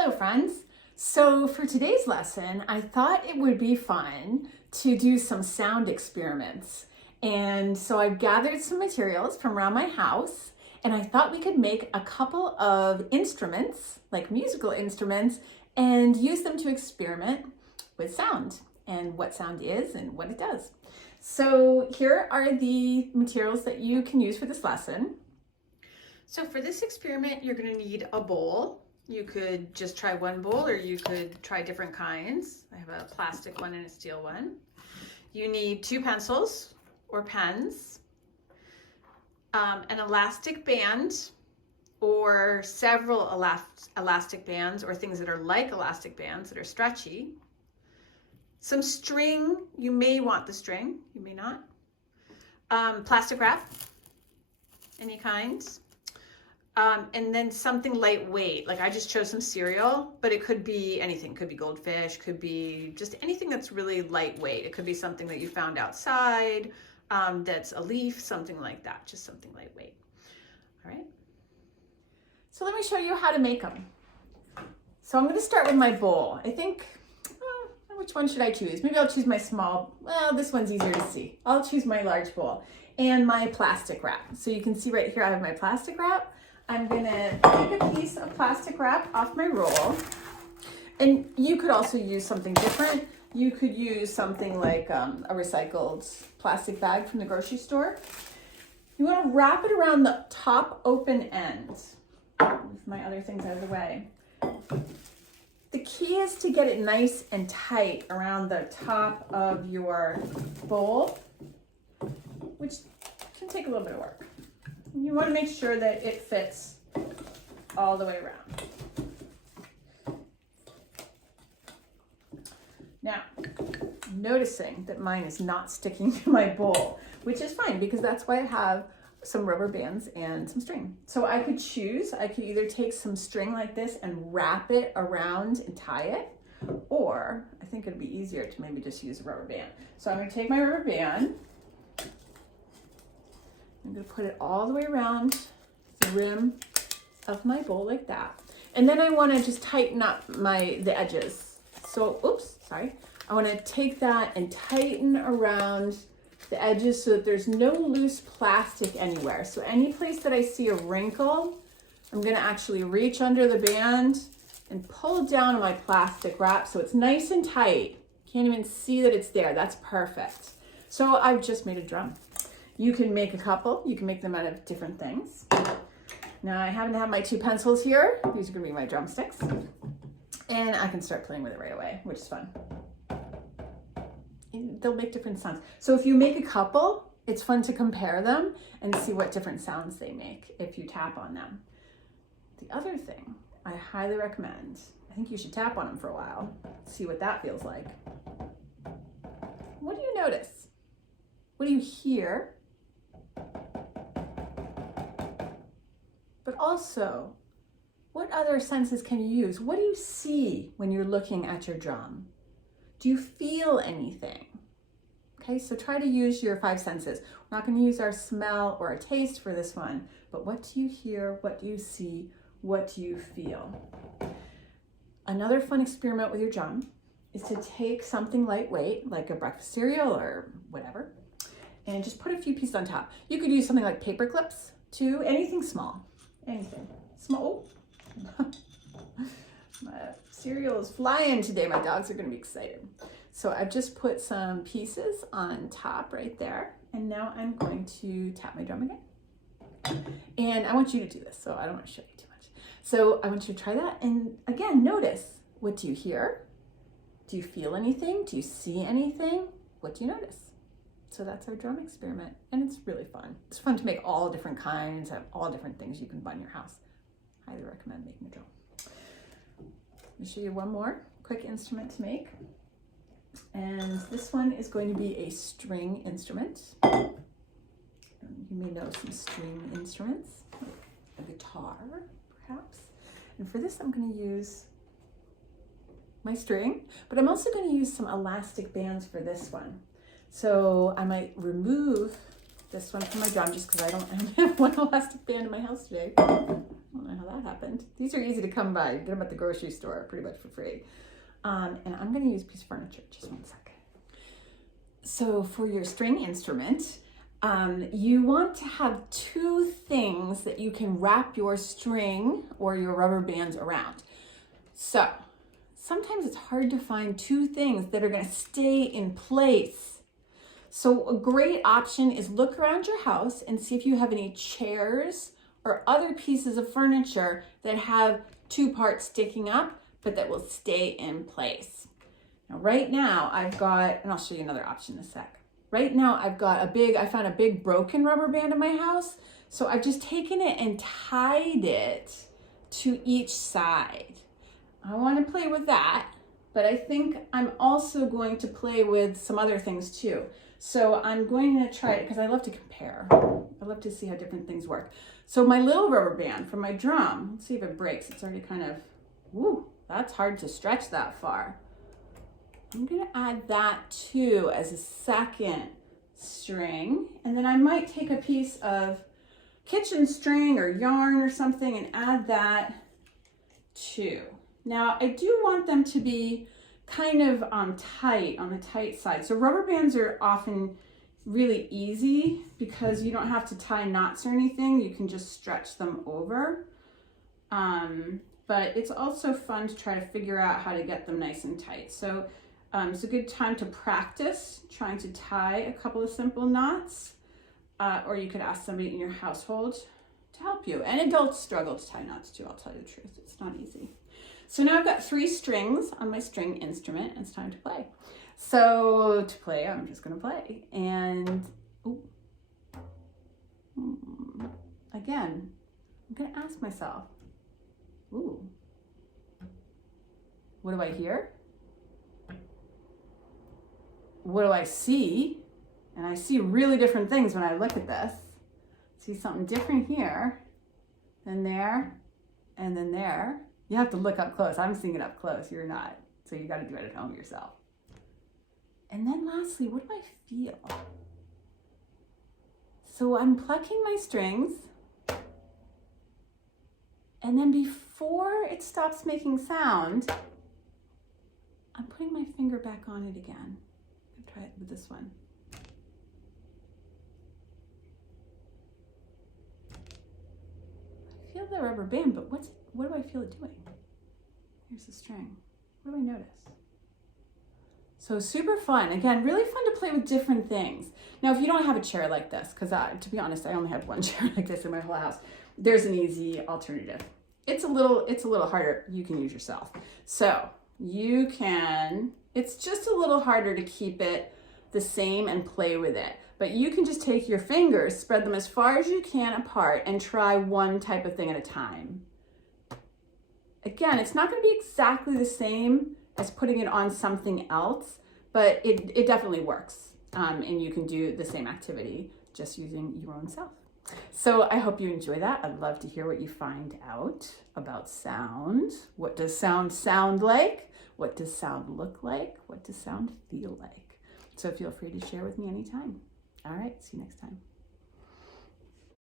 Hello friends. So for today's lesson, I thought it would be fun to do some sound experiments. And so I've gathered some materials from around my house and I thought we could make a couple of instruments, like musical instruments, and use them to experiment with sound and what sound is and what it does. So here are the materials that you can use for this lesson. So for this experiment, you're going to need a bowl. You could just try one bowl or you could try different kinds. I have a plastic one and a steel one. You need 2 pencils or pens, an elastic band or several elastic bands or things that are like elastic bands that are stretchy, some string. You may want the string, you may not. Plastic wrap, any kind. And then something lightweight, like I just chose some cereal, but it could be anything. Could be goldfish, could be just anything that's really lightweight. It could be something that you found outside, that's a leaf, something like that, just something lightweight. All right. So let me show you how to make them. So I'm going to start with my bowl. I think, which one should I choose? Maybe I'll choose my small, well, this one's easier to see. I'll choose my large bowl and my plastic wrap. So you can see right here, I have my plastic wrap. I'm gonna take a piece of plastic wrap off my roll. And you could also use something different. You could use something like a recycled plastic bag from the grocery store. You wanna wrap it around the top open end. Move my other things out of the way. The key is to get it nice and tight around the top of your bowl, which can take a little bit of work. You want to make sure that it fits all the way around. Now, noticing that mine is not sticking to my bowl, which is fine because that's why I have some rubber bands and some string. So I could choose, I could either take some string like this and wrap it around and tie it, or I think it'd be easier to maybe just use a rubber band. So I'm going to take my rubber band. I'm going to put it all the way around the rim of my bowl like that. And then I want to just tighten up the edges. So, I want to take that and tighten around the edges so that there's no loose plastic anywhere. So any place that I see a wrinkle, I'm going to actually reach under the band and pull down on my plastic wrap so it's nice and tight. Can't even see that it's there. That's perfect. So I've just made a drum. You can make a couple. You can make them out of different things. Now I happen to have my 2 pencils here. These are going to be my drumsticks. And I can start playing with it right away, which is fun. They'll make different sounds. So if you make a couple, it's fun to compare them and see what different sounds they make if you tap on them. The other thing I highly recommend, I think you should tap on them for a while, see what that feels like. What do you notice? What do you hear? But also, what other senses can you use? What do you see when you're looking at your drum? Do you feel anything? Okay, so try to use your 5 senses. We're not going to use our smell or our taste for this one, but what do you hear? What do you see? What do you feel? Another fun experiment with your drum is to take something lightweight, like a breakfast cereal or whatever, and just put a few pieces on top. You could use something like paper clips too, anything small, anything small. My cereal is flying today. My dogs are going to be excited. So I've just put some pieces on top right there. And now I'm going to tap my drum again. And I want you to do this, so I don't want to show you too much. So I want you to try that. And again, notice, what do you hear? Do you feel anything? Do you see anything? What do you notice? So that's our drum experiment. And it's really fun. It's fun to make all different kinds, have all different things you can buy in your house. Highly recommend making a drum. Let me show you one more quick instrument to make. And this one is going to be a string instrument. You may know some string instruments, like a guitar, perhaps. And for this, I'm going to use my string, but I'm also going to use some elastic bands for this one. So I might remove this one from my drum just because I don't have one elastic band in my house today. I don't don't know how that happened. These are easy to come by. You get them at the grocery store pretty much for free. And I'm going to use a piece of furniture. Just one second. So for your string instrument, you want to have two things that you can wrap your string or your rubber bands around. So sometimes it's hard to find two things that are going to stay in place. So a great option is look around your house and see if you have any chairs or other pieces of furniture that have two parts sticking up, but that will stay in place. Now, right now I've got, and I'll show you another option in a sec. Right now I found a big broken rubber band in my house. So I've just taken it and tied it to each side. I want to play with that, but I think I'm also going to play with some other things too. So I'm going to try it because I love to compare. I love to see how different things work. So my little rubber band from my drum, let's see if it breaks. It's already kind of, woo, that's hard to stretch that far. I'm going to add that too as a second string. And then I might take a piece of kitchen string or yarn or something and add that too. Now, I do want them to be kind of tight, on the tight side. So rubber bands are often really easy because you don't have to tie knots or anything. You can just stretch them over. But it's also fun to try to figure out how to get them nice and tight. So it's a good time to practice trying to tie a couple of simple knots, or you could ask somebody in your household to help you. And adults struggle to tie knots too, I'll tell you the truth. It's not easy. So now I've got 3 strings on my string instrument, and it's time to play. So to play, I'm just gonna play. And again, I'm gonna ask myself, what do I hear? What do I see? And I see really different things when I look at this. See something different here, then there, and then there. You have to look up close. I'm seeing it up close, you're not. So you gotta do it at home yourself. And then lastly, what do I feel? So I'm plucking my strings, and then before it stops making sound, I'm putting my finger back on it again. I'll try it with this one. I feel the rubber band, but what do I feel it doing? Here's the string. What do I notice? So super fun. Again, really fun to play with different things. Now, if you don't have a chair like this, because to be honest, I only have one chair like this in my whole house, there's an easy alternative. It's a little harder. You can use yourself. So you can, it's just a little harder to keep it the same and play with it. But you can just take your fingers, spread them as far as you can apart, and try one type of thing at a time. Again, it's not going to be exactly the same as putting it on something else, but it definitely works. And you can do the same activity just using your own self. So I hope you enjoy that. I'd love to hear what you find out about sound. What does sound sound like? What does sound look like? What does sound feel like? So feel free to share with me anytime. All right, see you next time.